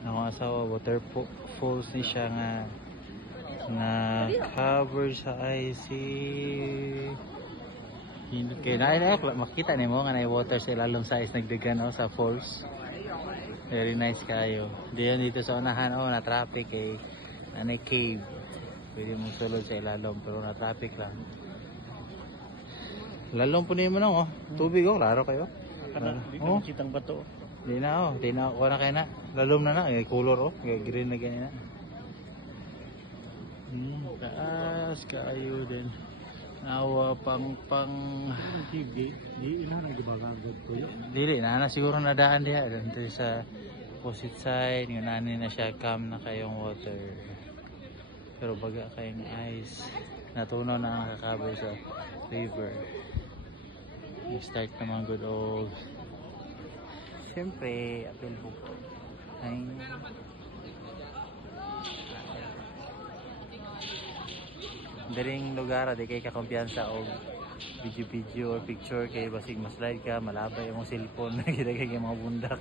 Akong asawa waterfalls ni siya nga na cover sa IC. Kaya na makita nimo nga na water sa ilalom sa ice nagdagan sa falls. Very nice kayo. Diyan dito sa unahan na traffic na cave. Pwede mong sulod sa ilalom pero na traffic lang. Lalom po niyo mo tubig klaro kayo. Dito makitang bato. Di na di na ako na kayo na. Lalom na color green na ganyan na. Taas kayo din. Nawa pang Di ina nagibagagad to. Dili na siguro nadaan diha dito sa opposite side nga nani na siya calm na kayong water. Pero baga kayong ice. Natunaw na ang kakaboy sa river. Start naman good old. Siyempre, apel po. Ay. Daring lugar, di kay kakumpiyansa o video or picture kay basig maslide ka, malabay yung cellphone na kita kay mga bundak.